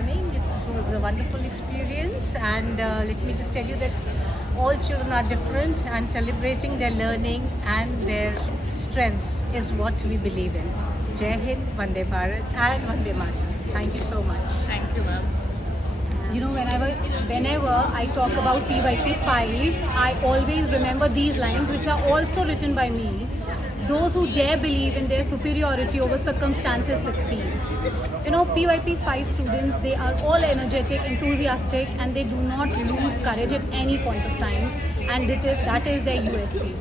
morning. It was a wonderful experience, and let me just tell you that all children are different, and celebrating their learning and their strengths is what we believe in. Jai Hind, Vande Bharat, and Vande Mataram. Thank you so much. Thank you, ma'am. You know, whenever I talk about PYP5, I always remember these lines, which are also written by me. Those who dare believe in their superiority over circumstances succeed. You know, PYP5 students, they are all energetic, enthusiastic, and they do not lose courage at any point of time, and that is their USP.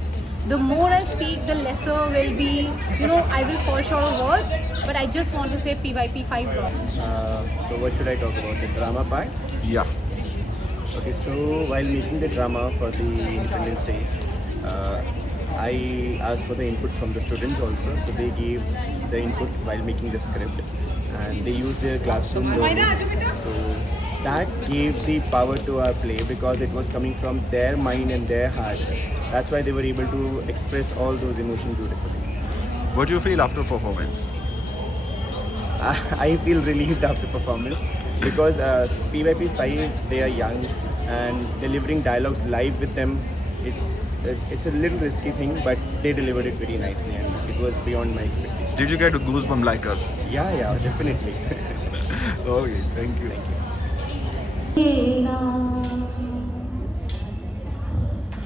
The more I speak, the lesser will be, I will fall short of words, but I just want to say PYP5 rock. So what should I talk about? The drama part? Yeah. Okay, so while making the drama for the Independence Day, I asked for the input from the students also. So they gave the input while making the script, and they used their classroom learning. So that gave the power to our play because it was coming from their mind and their heart. That's why they were able to express all those emotions beautifully. What do you feel after performance? I feel relieved after performance because PYP5, they are young, and delivering dialogues live with them, it's a little risky thing, but they delivered it very nicely, and it was beyond my expectations. Did you get a goosebump like us? Yeah, definitely. Okay, thank you.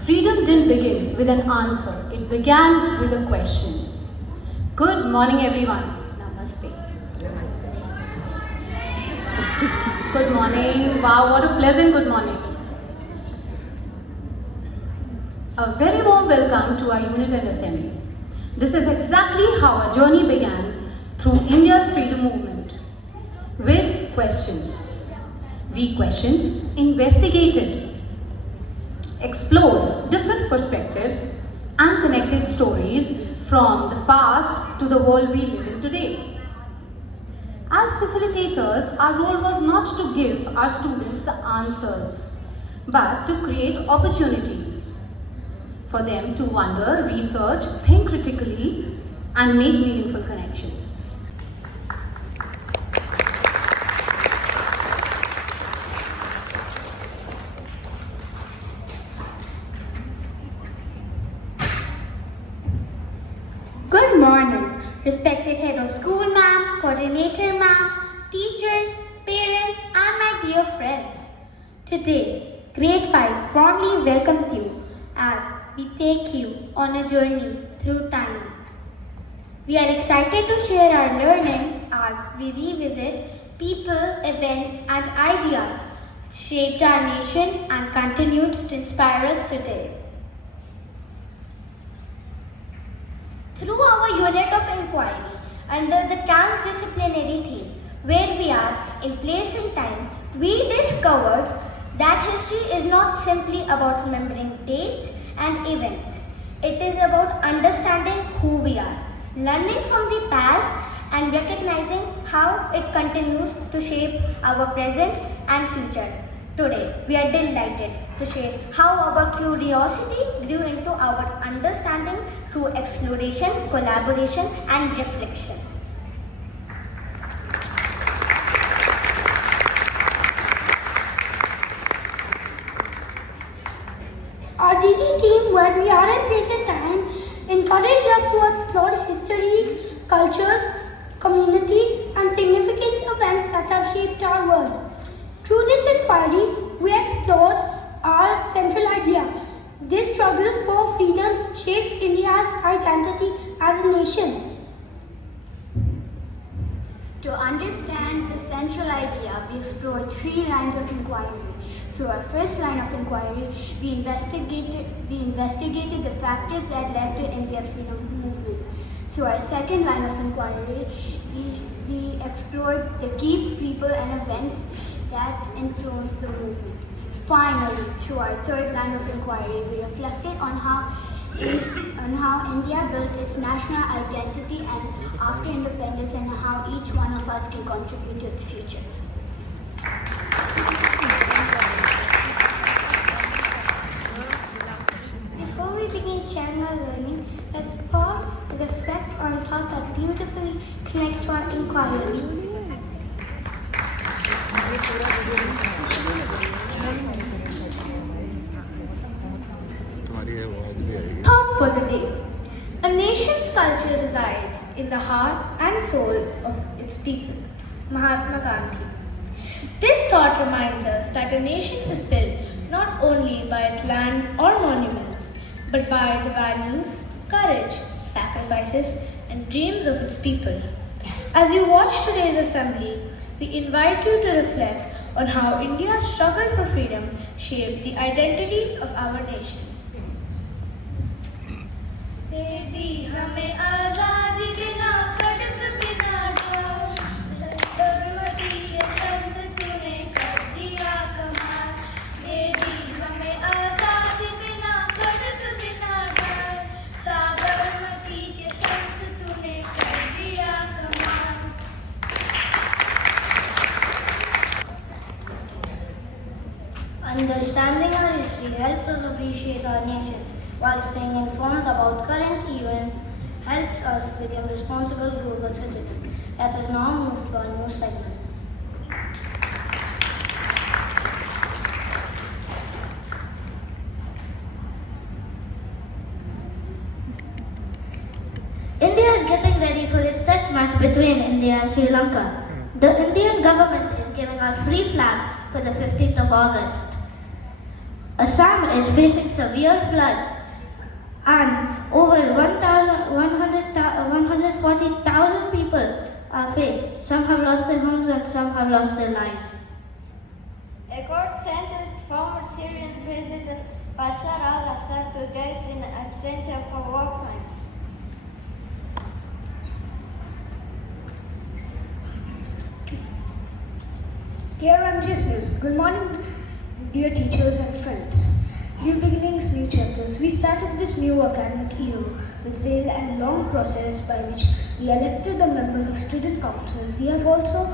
Freedom didn't begin with an answer, it began with a question. Good morning, everyone. Namaste. Good morning. Wow, what a pleasant good morning. A very warm welcome to our unit and assembly. This is exactly how our journey began through India's freedom movement, with questions. We questioned, investigated, explored different perspectives and connected stories from the past to the world we live in today. As facilitators, our role was not to give our students the answers, but to create opportunities for them to wonder, research, think critically, and make meaningful connections. Good morning, respected head of school ma'am, coordinator ma'am, teachers, parents, and my dear friends. Today, Grade 5 warmly welcomes you as we take you on a journey through time. We are excited to share our learning as we revisit people, events, and ideas which shaped our nation and continued to inspire us today. Through our unit of inquiry under the transdisciplinary theme, where we are in place and time, we discovered that history is not simply about remembering dates and events. It is about understanding who we are, learning from the past, and recognizing how it continues to shape our present and future. Today, we are delighted to share how our curiosity grew into our understanding through exploration, collaboration, and reflection. Our DG team, where we are in place and time, encouraged us to explore histories, cultures, communities, and significant events that have shaped our world. Through this inquiry, we explored our central idea. This struggle for freedom shaped India's identity as a nation. To understand the central idea, we explored 3 lines of inquiry. So our first line of inquiry, we investigated the factors that led to India's freedom movement. So our second line of inquiry, we explored the key people and events that influenced the movement. Finally, through our third line of inquiry, we reflected on how India built its national identity and after independence, and how each one of us can contribute to its future. Before we begin sharing our learning, let's pause to reflect on a thought that beautifully connects to our inquiry. in the heart and soul of its people. Mahatma Gandhi. This thought reminds us that a nation is built not only by its land or monuments, but by the values, courage, sacrifices, and dreams of its people. As you watch today's assembly, we invite you to reflect on how India's struggle for freedom shaped the identity of our nation. दे दी हमें आजादी बिना खड़क बिना ढाल, सरस्वती ये संत तूने कर दिया कमाल। दे दी हमें आजादी बिना खड़क बिना ढाल, साबरमती के संत तूने कर दिया कमाल। Understanding our history helps us appreciate our nation, while staying informed about current events helps us become responsible global citizens. Let us now move to our new segment. India is getting ready for its test match between India and Sri Lanka. The Indian government is giving out free flags for the 15th of August. Assam is facing severe floods and over 140,000 people are faced. Some have lost their homes and some have lost their lives. A court sentenced former Syrian President Bashar al-Assad to death in absentia for war crimes. Dear listeners, good morning, dear teachers and friends. New beginnings, new chapters. We started this new academic year with zeal and long process by which we elected the members of student council. We have also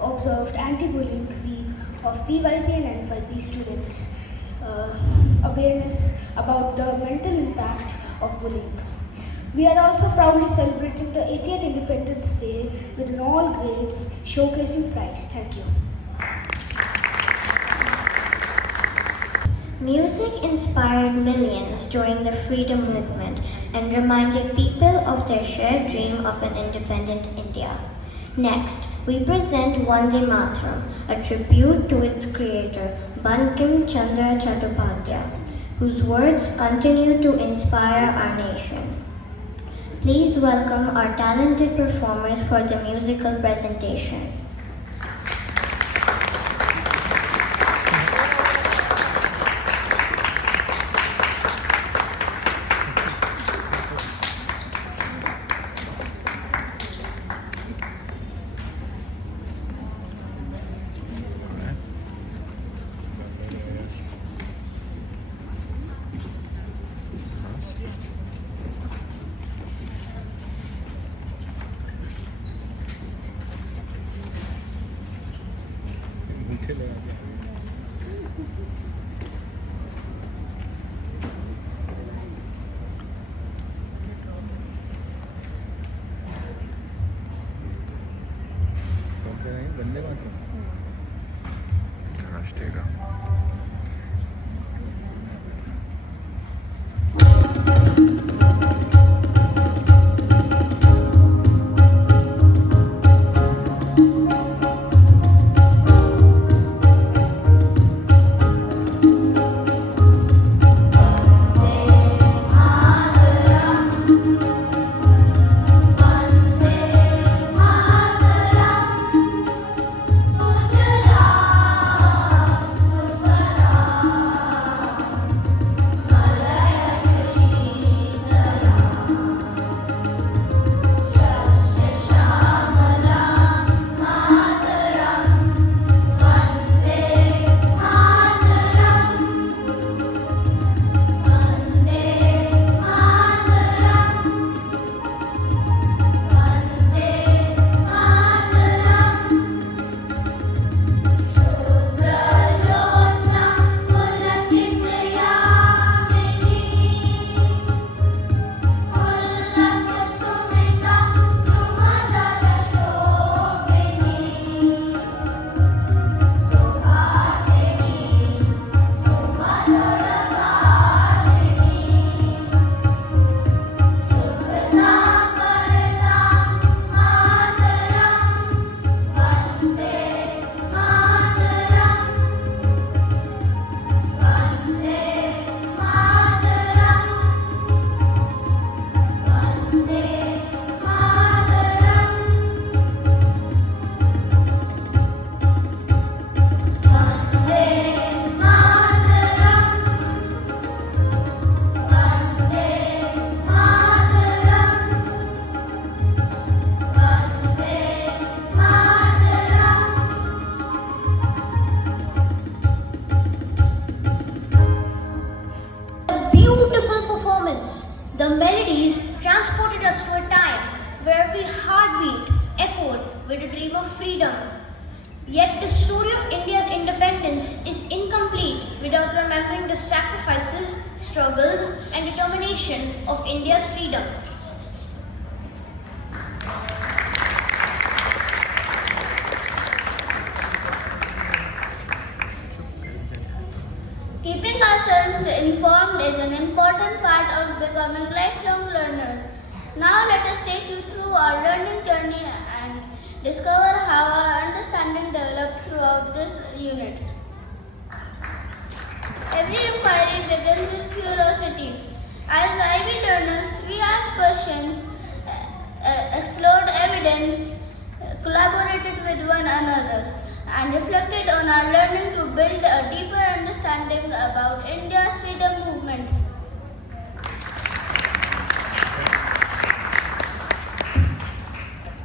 observed anti-bullying week of PYP and NYP students. Awareness about the mental impact of bullying. We are also proudly celebrating the 80th Independence Day with an all grades showcasing pride. Thank you. Music inspired millions during the freedom movement and reminded people of their shared dream of an independent India. Next, we present Vande Mataram, a tribute to its creator, Bankim Chandra Chattopadhyay, whose words continue to inspire our nation. Please welcome our talented performers for the musical presentation. राष्ट्रीय का freedom. Yet the story of India's independence is incomplete without remembering the sacrifices, struggles, and determination of India's freedom. Keeping ourselves informed is an important part of becoming lifelong learners. Now let us take you through our learning journey and discover how our understanding developed throughout this unit. Every inquiry begins with curiosity. As IB learners, we asked questions, explored evidence, collaborated with one another, and reflected on our learning to build a deeper understanding about India's freedom movement.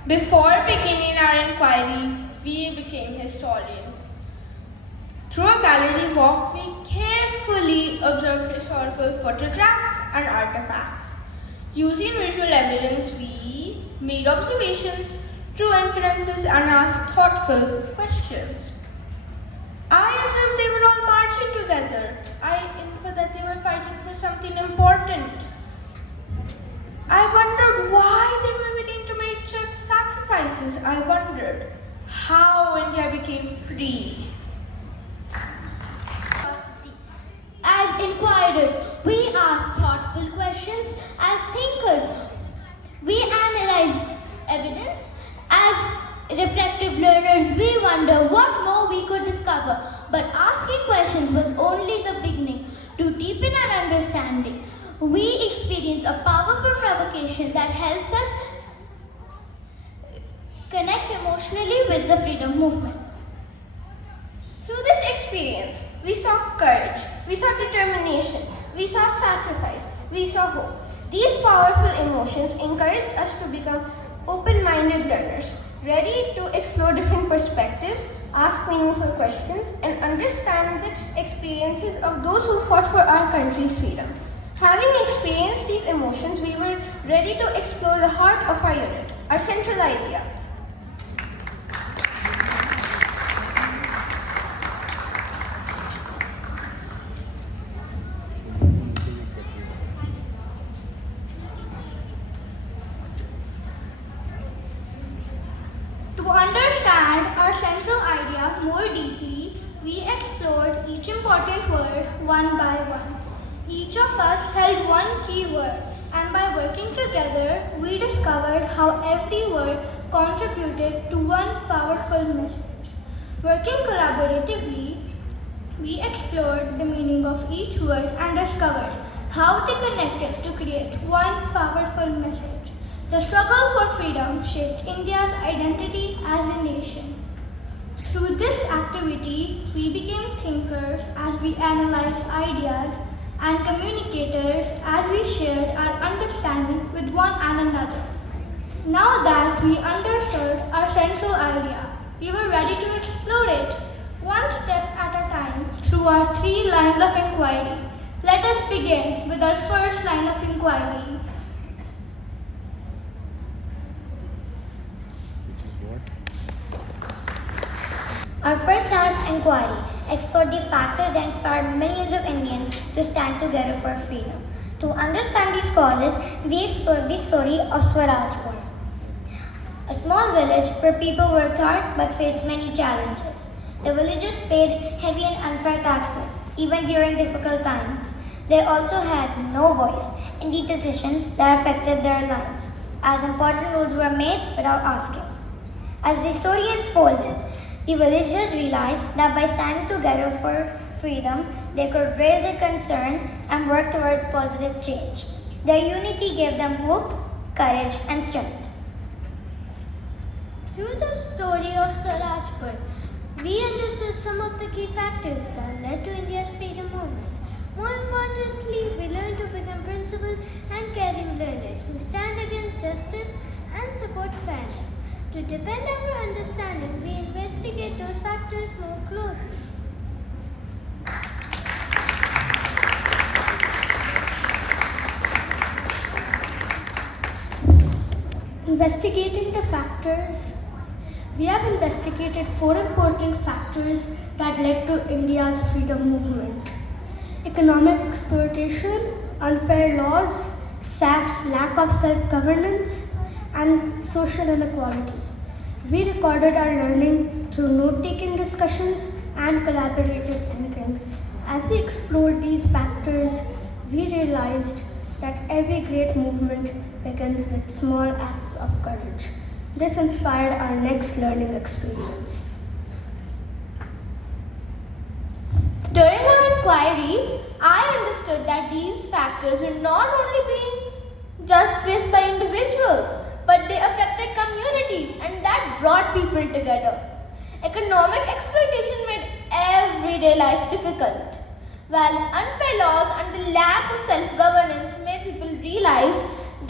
Before beginning our inquiry, we became historians. Through a gallery walk, we carefully observed historical photographs and artifacts. Using visual evidence, we made observations, drew inferences, and asked thoughtful questions. I observed they were all marching together. I inferred that they were fighting for something important. I wondered why they were willing to make such sacrifices. I wondered how India became free. As inquirers, we ask thoughtful questions. As thinkers, we analyze evidence. As reflective learners, we wonder what more we could discover. But asking questions was only the beginning. To deepen our understanding, we experience a powerful provocation that helps us connect emotionally with the freedom movement. Through this experience, we saw courage, we saw determination, we saw sacrifice, we saw hope. These powerful emotions encouraged us to become open-minded learners, ready to explore different perspectives, ask meaningful questions, and understand the experiences of those who fought for our country's freedom. Having experienced these emotions, we were ready to explore the heart of our unit, our central idea. To understand our central idea more deeply, we explored each important word one by one. Each of us held one key word, and by working together, we discovered how every word contributed to one powerful message. Working collaboratively, we explored the meaning of each word and discovered how they connected to create one powerful message. The struggle for freedom shaped India's identity as a nation. Through this activity, we became thinkers as we analyzed ideas and communicators as we shared our understanding with one and another. Now that we understood our central idea, we were ready to explore it, one step at a time, through our 3 lines of inquiry. Let us begin with our first line of inquiry. Our first line of inquiry explored the factors that inspired millions of Indians to stand together for freedom. To understand these causes, we explored the story of Swarajpur, a small village where people worked hard but faced many challenges. The villagers paid heavy and unfair taxes, even during difficult times. They also had no voice in the decisions that affected their lives, as important rules were made without asking. As the story unfolded, the villagers realized that by standing together for freedom, they could raise their concern and work towards positive change. Their unity gave them hope, courage, and strength. Through the story of Swarajpur, we understood some of the key factors that led to India's freedom movement. More importantly, we learned to become principled and caring learners who stand against justice and support fairness. To deepen our understanding, we investigate those factors more closely. Investigating the factors, we have investigated 4 important factors that led to India's freedom movement: economic exploitation, unfair laws, lack of self-governance, and social inequality. We recorded our learning through note-taking discussions and collaborative thinking. As we explored these factors, we realized that every great movement begins with small acts of courage. This inspired our next learning experience. During our inquiry, I understood that these factors are not only being just faced by individuals, but they affected communities and that brought people together. Economic exploitation made everyday life difficult, while unfair laws and the lack of self-governance made people realize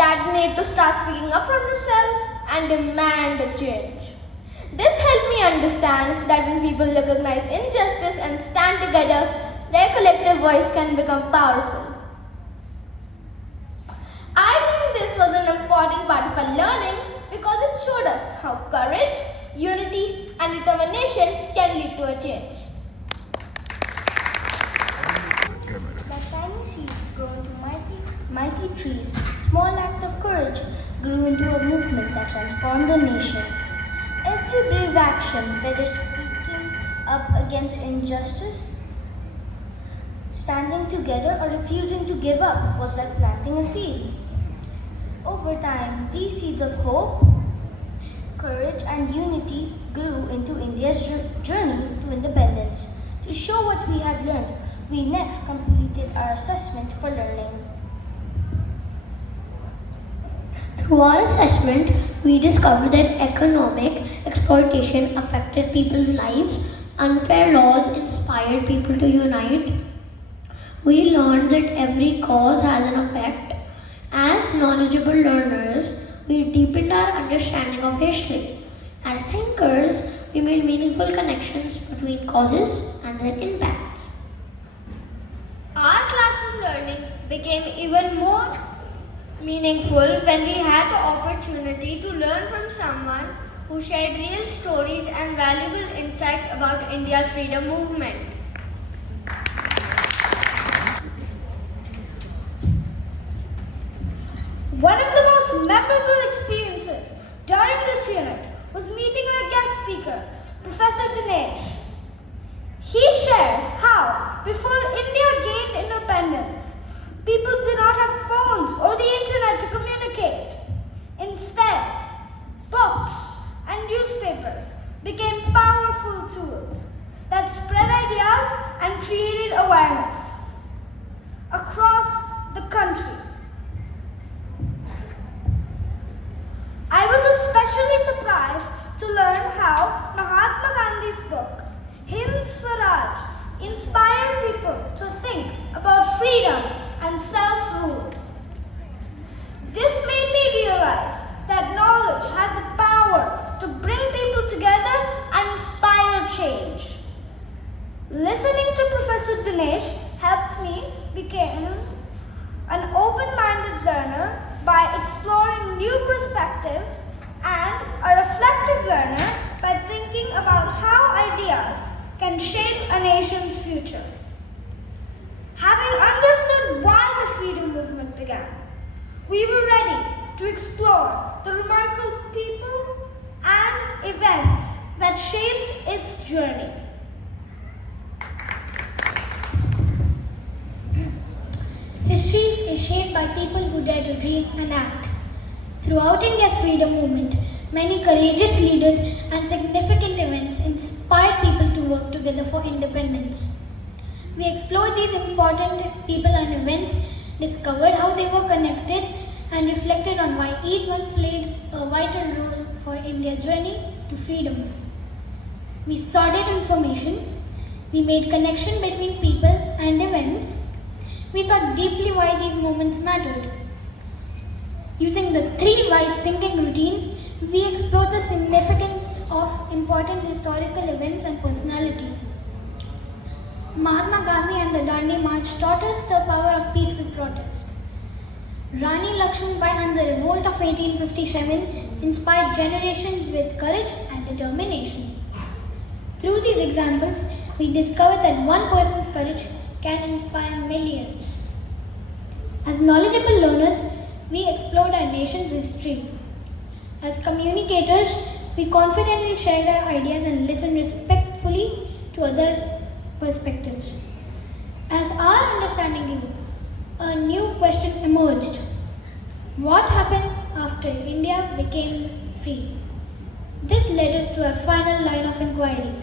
that they need to start speaking up for themselves and demand a change. This helped me understand that when people recognize injustice and stand together, their collective voice can become powerful. I think this was an important part of our learning because it showed us how courage, unity, and determination can lead to a change. Like tiny seeds grow into mighty trees, small acts of courage grew into a movement that transformed a nation. Every brave action, whether speaking up against injustice, standing together, or refusing to give up, was like planting a seed. Over time, these seeds of hope, courage, and unity grew into India's journey to independence. To show what we have learned, we next completed our assessment for learning. Through our assessment, we discovered that economic exploitation affected people's lives, unfair laws inspired people to unite. We learned that every cause has an effect. As knowledgeable learners, we deepened our understanding of history. As thinkers, we made meaningful connections between causes and their impacts. Our classroom learning became even more meaningful when we had the opportunity to learn from someone who shared real stories and valuable insights about India's freedom movement. One of the most memorable experiences during this unit was meeting our guest speaker, Professor Dinesh. He shared how, before India gained independence, people did not have phones or the internet to communicate. Instead, books and newspapers became powerful tools that spread ideas and created awareness across the country. I was especially surprised to learn how Mahatma Gandhi's book, Hind Swaraj, inspired people to think about freedom and self-rule. This made me realize that knowledge has the power to bring people together and inspire change. Listening to Professor Dinesh helped me become an open-minded learner by exploring new perspectives and a reflective learner by thinking about how ideas can shape a nation's future. Having understood why the freedom movement began, we were ready to explore the remarkable people and events that shaped its journey. History is shaped by people who dare to dream and act. Throughout India's freedom movement, many courageous leaders and significant events inspired people to work together for independence. We explored these important people and events, discovered how they were connected, and reflected on why each one played a vital role for India's journey to freedom. We sorted information, we made connection between people and events. We thought deeply why these moments mattered. Using the 3 whys thinking routine, we explored the significance of important historical events and personalities. Mahatma Gandhi and the Dandi March taught us the power of peaceful protest. Rani Lakshmibai and the revolt of 1857 inspired generations with courage and determination. Through these examples, we discover that one person's courage can inspire millions. As knowledgeable learners, we explored our nation's history. As communicators, we confidently shared our ideas and listened respectfully to other perspectives. As our understanding grew, a new question emerged. What happened after India became free? This led us to our final line of inquiry.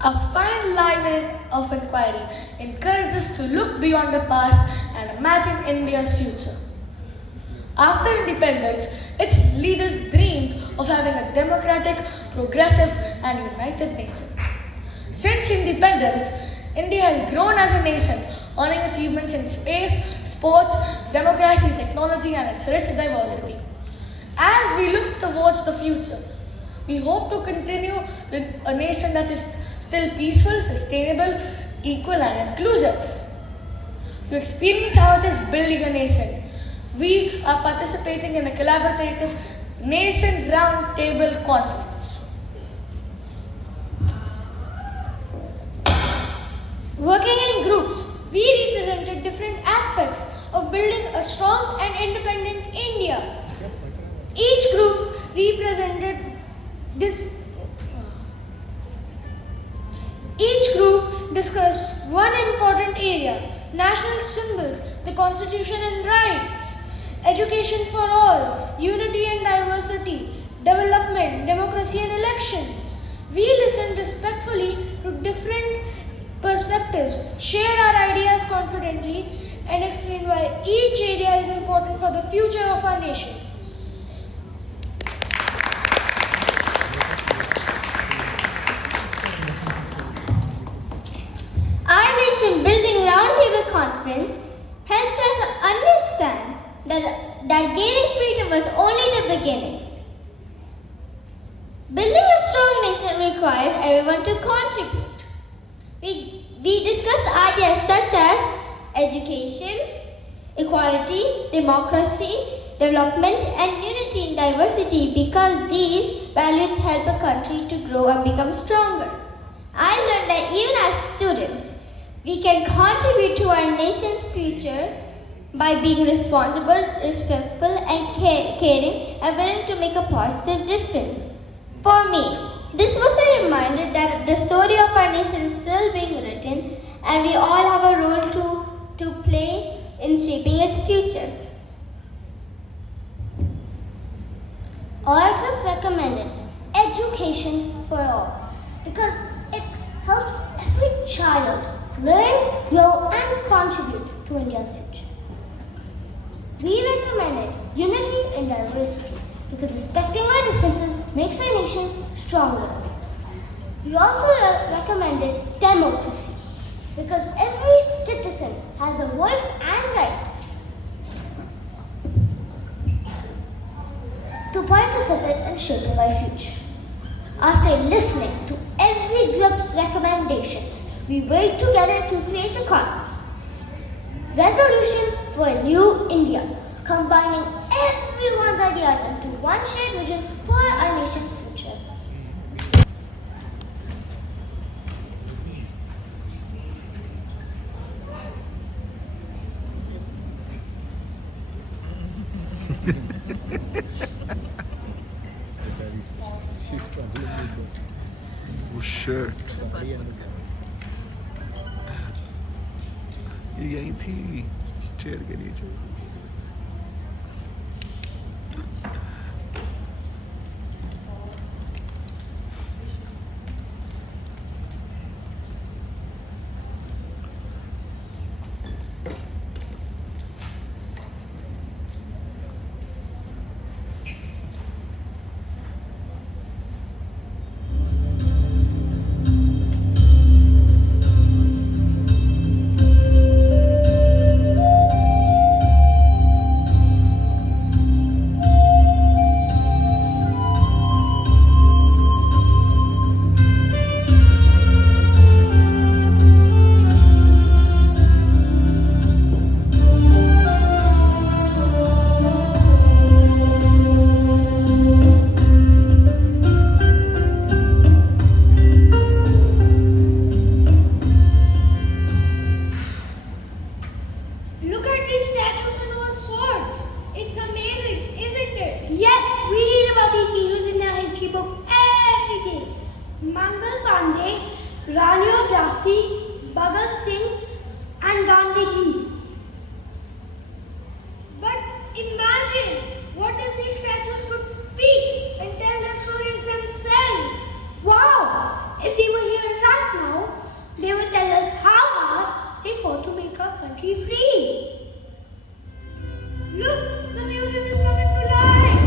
Our final line of inquiry encourages us to look beyond the past and imagine India's future. After independence, its leaders dreamed of having a democratic, progressive, and united nation. Since independence, India has grown as a nation, earning achievements in space, sports, democracy, technology, and its rich diversity. As we look towards the future, we hope to continue with a nation that is still peaceful, sustainable, equal, and inclusive. To experience how it is building a nation, we are participating in a collaborative Nation Roundtable Conference. Working in groups, we represented different aspects of building a strong and independent India. Each group represented Each group discussed one important area: national symbols, the constitution and rights, education for all, unity and diversity, development, democracy and elections. We listened respectfully to different perspectives, shared our ideas confidently, and explained why each area is important for the future of our nation. Our Nation Building Roundtable Conference helped us understand that gaining freedom was only the beginning. Building a strong nation requires everyone to contribute. We discussed ideas such as education, equality, democracy, development, and unity in diversity because these values help a country to grow and become stronger. I learned that even as students, we can contribute to our nation's future by being responsible, respectful, and caring and willing to make a positive difference. For me, this was a reminder that the story of our nation is still being written and we all have a role to play in shaping its future. Our group recommended education for all because it helps every child learn, grow, and contribute to India's future. We recommended unity in diversity because respecting our differences makes our nation stronger. We also recommended democracy because every citizen has a voice and right to participate in shaping our future. After listening to every group's recommendations, we worked together to create a conference. Resolution for a New India, combining everyone's ideas into one shared vision for our nation's future. Oh shit. ये यही थी chair के नीचे. Yes, we read about these heroes in our history books every day. Mangal Pandey, Rani Jhansi, Bhagat Singh, and Gandhiji. But imagine, what if these statues could speak and tell their stories themselves? Wow! If they were here right now, they would tell us how hard they fought to make our country free. Look, the museum is coming to life!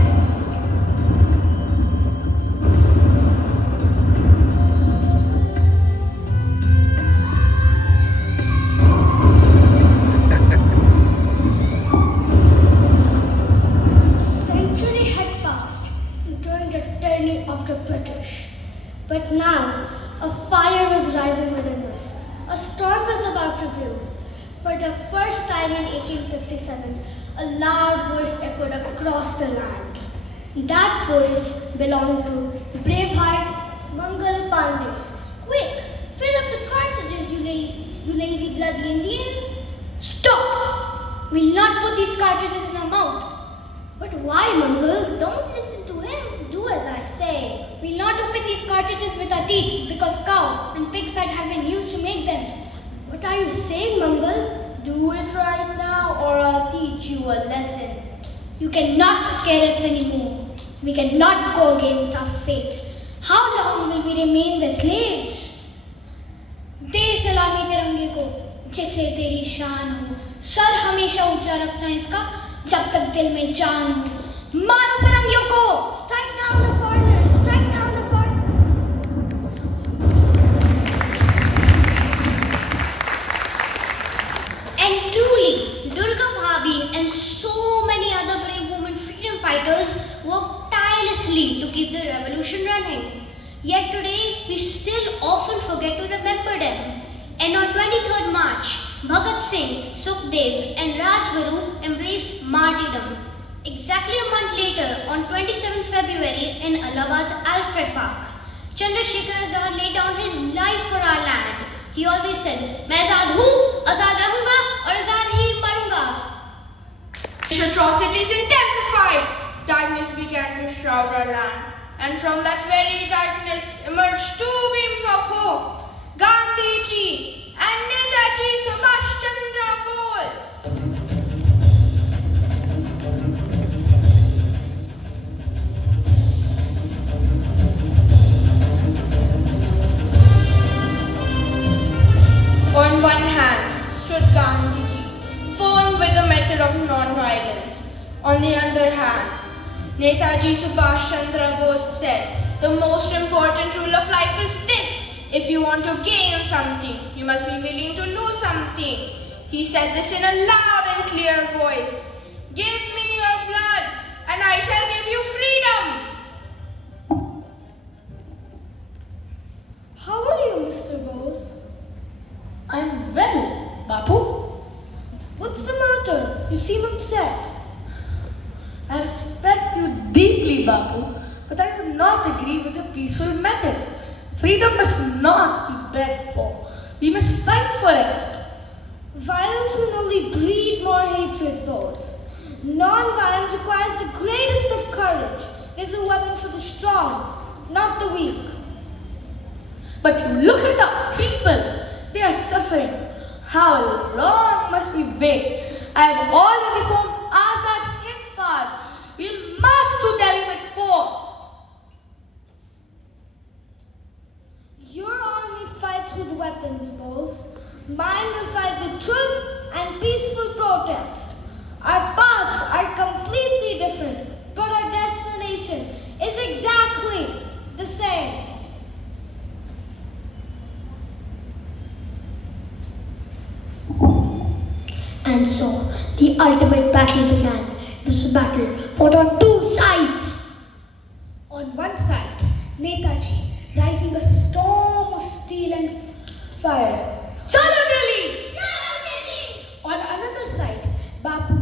A century had passed during the tyranny of the British. But now, a fire was rising within us. A storm was about to brew. For the first time in 1857, a loud voice echoed across the land. That voice belonged to Braveheart Mangal Pandey. Quick, fill up the cartridges, you lazy bloody Indians. Stop! We'll not put these cartridges in our mouth. But why, Mangal? Don't listen to him. Do as I say. We'll not open these cartridges with our teeth because cow and pig fat have been used to make them. What are you saying, Mangal? Do it right now or I'll teach you a lesson. You cannot scare us anymore. We cannot go against our fate. How long will we remain the slaves? दे सलामी तिरंगे को जैसे तेरी शान हो. Sir हमेशा ऊंचा रखना इसका जब तक दिल में जान हो. मारो फिरंगियों को. Strike down the foreigners. Strike down the foreigners. And truly, Durga Bhabi and so many other brave women freedom fighters worked tirelessly to keep the revolution running. Yet today, we still often forget to remember them. And on 23rd March, Bhagat Singh, Sukhdev and Rajguru embraced martyrdom. Exactly a month later, on 27 February in Allahabad's Alfred Park, Chandrasekhar Azad laid down his life for our land. He always said, "मैं आजाद हूँ, आजाद रहूँगा और आजाद ही मरूँगा." Atrocities intensified. Darkness began to shroud our land. And from that very darkness emerged two beams of hope, Gandhiji and Netaji Subhash Chandra Bose. On one hand stood Gandhiji, firm with the method of non-violence. On the other hand, Netaji Subhash Chandra Bose said, "The most important rule of life is this. If you want to gain something, you must be willing to lose something." He said this in a loud and clear voice. "Give me your blood and I shall give you freedom." How are you, Mr. Bose? I'm well, Bapu. What's the matter? You seem upset. I respect you deeply, Bapu, but I do not agree with your peaceful methods. Freedom must not be begged for. We must fight for it. Violence will only breed more hatred, Bose. Non-violence requires the greatest of courage. It is a weapon for the strong, not the weak. But look at the people. They are suffering. How long must we wait? I have already formed Azad Hind Fauj. We'll march to Delhi with force. Your army fights with weapons, Bose. Mine will fight with truth and peaceful protest. Our paths are completely different, but our destination is exactly the same. And so, the ultimate battle began. This battle fought on two sides. On one side, Netaji, rising a storm of steel and fire. Chalo Delhi! On another side, Bapu,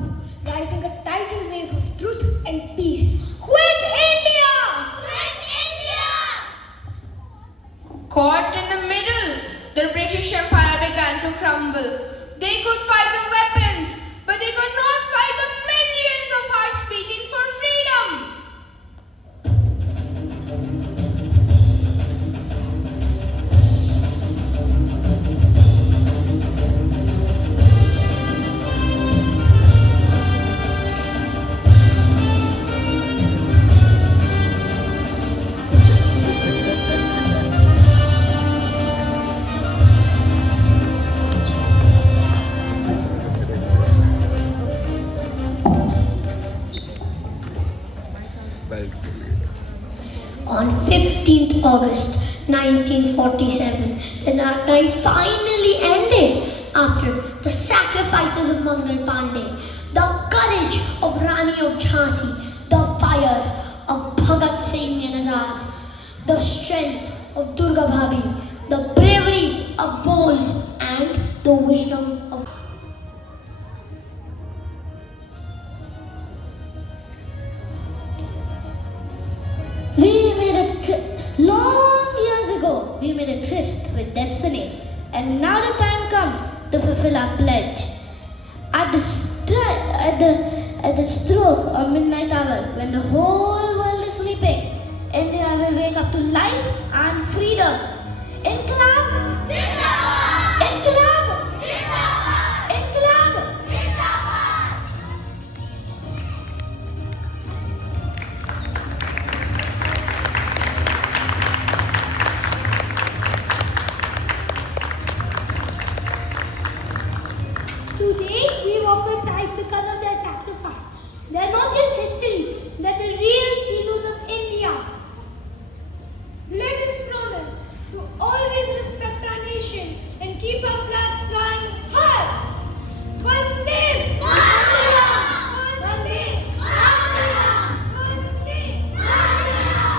rising a tidal wave of truth and peace. Quit India! Quit India! Caught in the middle, the British Empire began to crumble. They could fight the weapons, but they could not fight the millions of hearts beating for freedom. On 15th August 1947, the night finally ended after the sacrifices of Mangal Pandey, the courage of Rani of Jhansi, the fire of Bhagat Singh and Azad, the strength of Durga Bhabi, the bravery of Bose, and the wisdom of long years ago, we made a tryst with destiny, and now the time comes to fulfill our pledge. At the stroke of midnight hour, when the whole world is sleeping, India will wake up to life and freedom. Inqilab! Zindabad! Inqilab! Zindabad! Inqilab! Zindabad! Today, we walk with pride because of their sacrifice. They're not just history, they're the real heroes of India. Let us promise to always respect our nation and keep our flag flying high. Vande Mataram! Vande Mataram! Vande Mataram!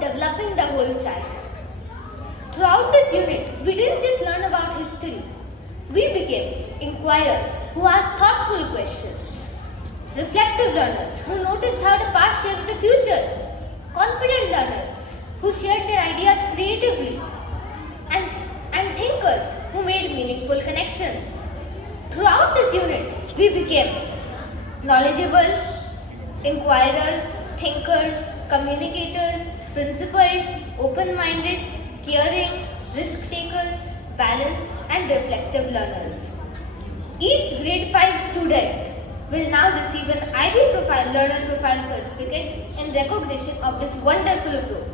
developing the whole child. Throughout this unit, we didn't just learn about history. We became inquirers who asked thoughtful questions, reflective learners who noticed how the past shaped the future, confident learners who shared their ideas creatively, and thinkers who made meaningful connections. Throughout this unit, we became knowledgeable, inquirers, thinkers, communicators, principled, open-minded, caring, risk-takers, balanced and reflective learners. Each grade 5 student will now receive an IB Profile Learner Profile Certificate in recognition of this wonderful growth.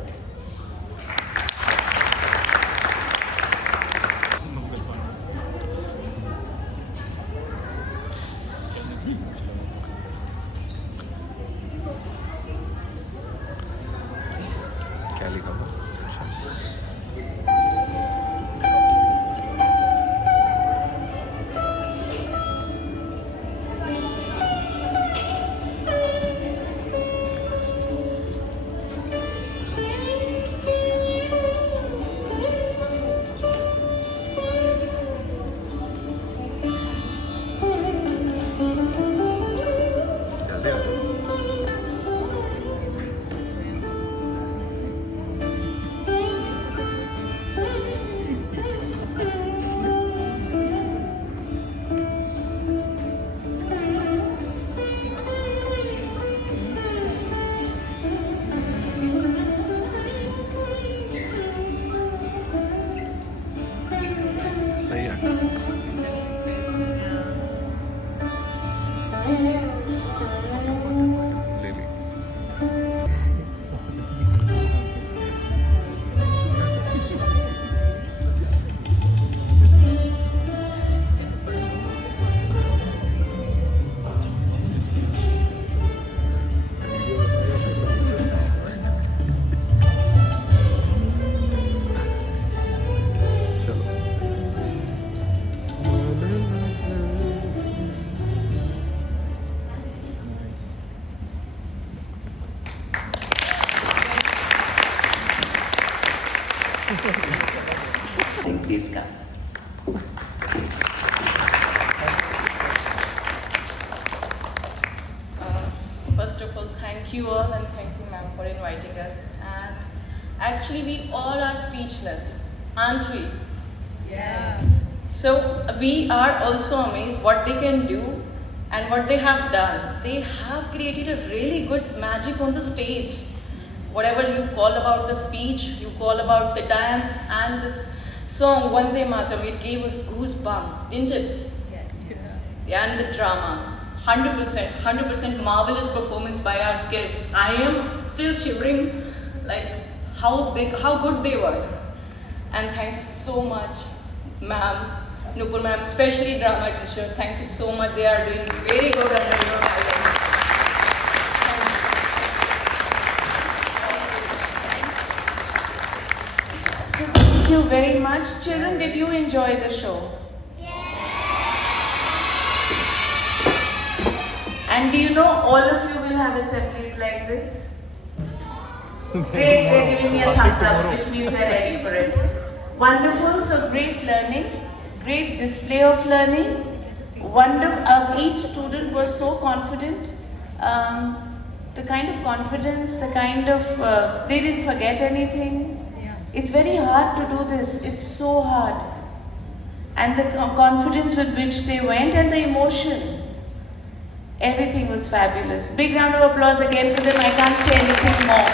क्या लिखा हुआ? जल्दी आ जाओ। सही है। ले ली। चलो। Please come. First of all, thank you all and thank you ma'am for inviting us. And actually we all are speechless, aren't we? Yes. So we are also amazed what they can do and what they have done. They have created a really good magic on the stage. Whatever you call about the speech, you call about the dance and this song Vande Mataram, it gave us goosebumps, didn't it? Yeah. And the drama. 100% marvelous performance by our kids. I am still shivering like how good they were. And thank you so much, ma'am, Nupur ma'am, especially drama teacher. Thank you so much. They are doing very good under your guidance. So thank you very much. Children, did you enjoy the show? And do you know all of you will have assemblies like this? Great, they're giving me a thumbs up, which means they're ready for it. Wonderful, so great learning, great display of learning. Each student was so confident. The kind of confidence, the kind of, they didn't forget anything. It's very hard to do this, it's so hard. And the confidence with which they went and the emotion. Everything was fabulous. Big round of applause again for them. I can't say anything more.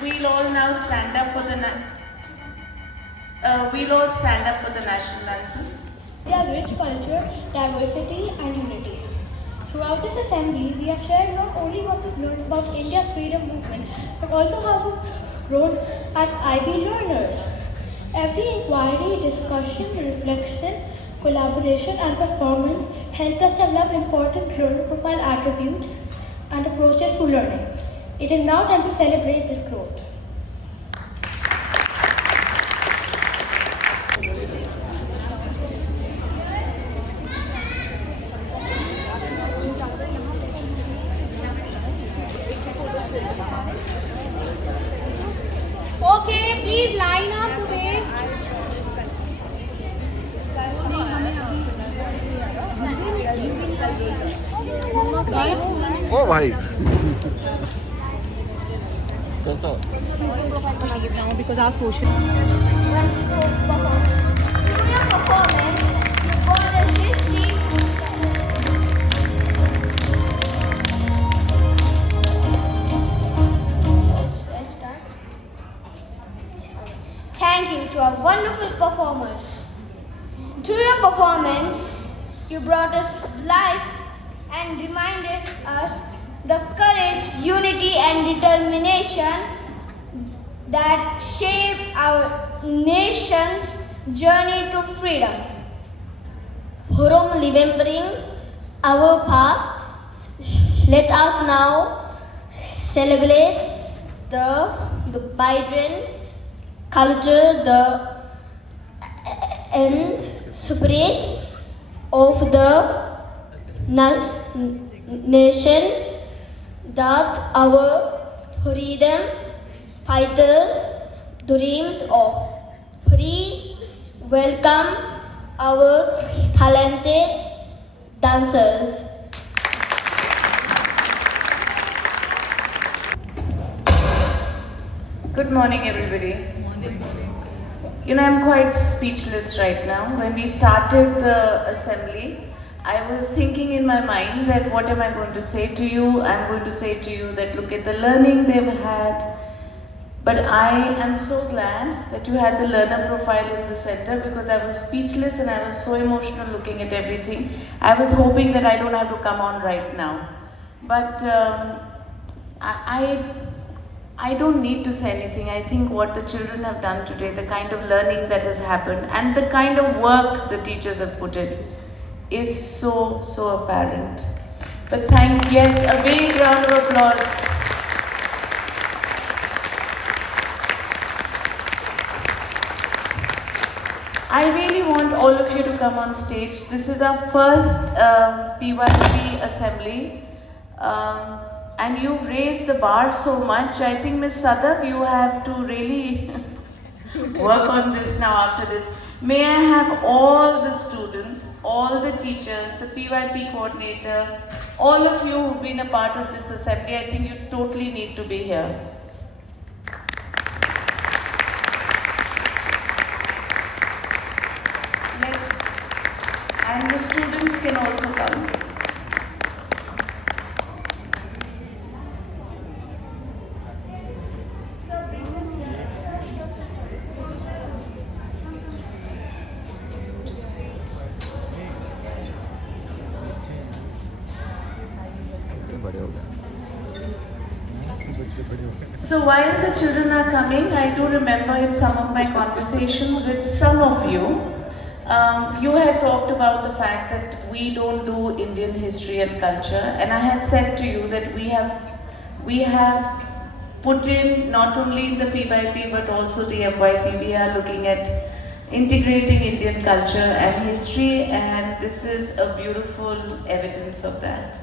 We'll all now stand up for the national anthem. India rich culture, diversity and unity. Throughout this assembly, we have shared not only what we've learned about India's freedom movement, but also how we've grown as IB learners. Every inquiry, discussion, reflection, collaboration and performance helped us develop important learner profile attributes and approaches to learning. It is now time to celebrate this growth. Okay, please line up today. ओ भाई leave now because our social. Through your performance, you brought a history. Thank you to our wonderful performers. Through your performance, you brought us life and reminded us the courage, unity, and determination that shape our nation's journey to freedom. From remembering our past, let us now celebrate the vibrant culture, and spirit of the nation that our freedom fighters dreamed of. Please welcome our talented dancers. Good morning, everybody. You know, I'm quite speechless right now. When we started the assembly, I was thinking in my mind that what am I going to say to you? I'm going to say to you that look at the learning they've had. But I am so glad that you had the learner profile in the center because I was speechless and I was so emotional looking at everything. I was hoping that I don't have to come on right now. But I don't need to say anything. I think what the children have done today, the kind of learning that has happened and the kind of work the teachers have put in is so apparent. But yes, a big round of applause. I really want all of you to come on stage. This is our first PYP assembly. And you've raised the bar so much. I think Ms. Sadak, you have to really work on this now after this. May I have all the students, all the teachers, the PYP coordinator, all of you who've been a part of this assembly, I think you totally need to be here. And the students can also come. So while the children are coming, I do remember in some of my conversations with some of you, you had talked about the fact that we don't do Indian history and culture, and I had said to you that we have put in not only the PYP but also the MYP. We are looking at integrating Indian culture and history, and this is a beautiful evidence of that.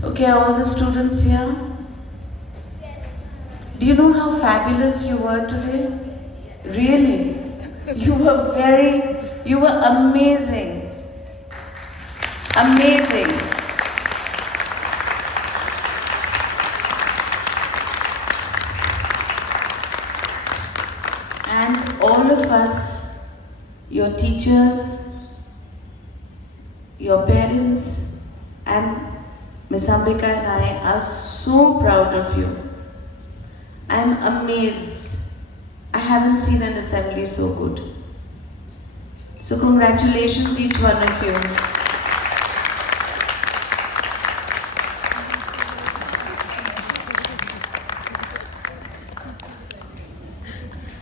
Okay, are all the students here? Yes. Do you know how fabulous you were today? Really? You were amazing. Amazing. And all of us, your teachers, your parents, and Ms. Ambika and I are so proud of you. I am amazed. I haven't seen an assembly so good. So congratulations each one of you.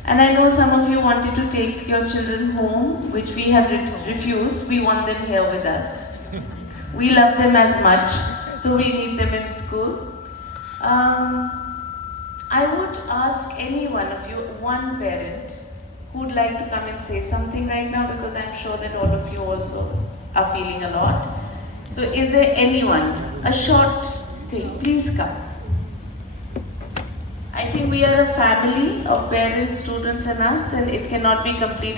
And I know some of you wanted to take your children home, which we have refused. We want them here with us. We love them as much, so we need them in school. I would ask any one of you, one parent, who would like to come and say something right now, because I'm sure that all of you also are feeling a lot. So is there anyone? a short thing. Please come. I think we are a family of parents, students and us, and it cannot be complete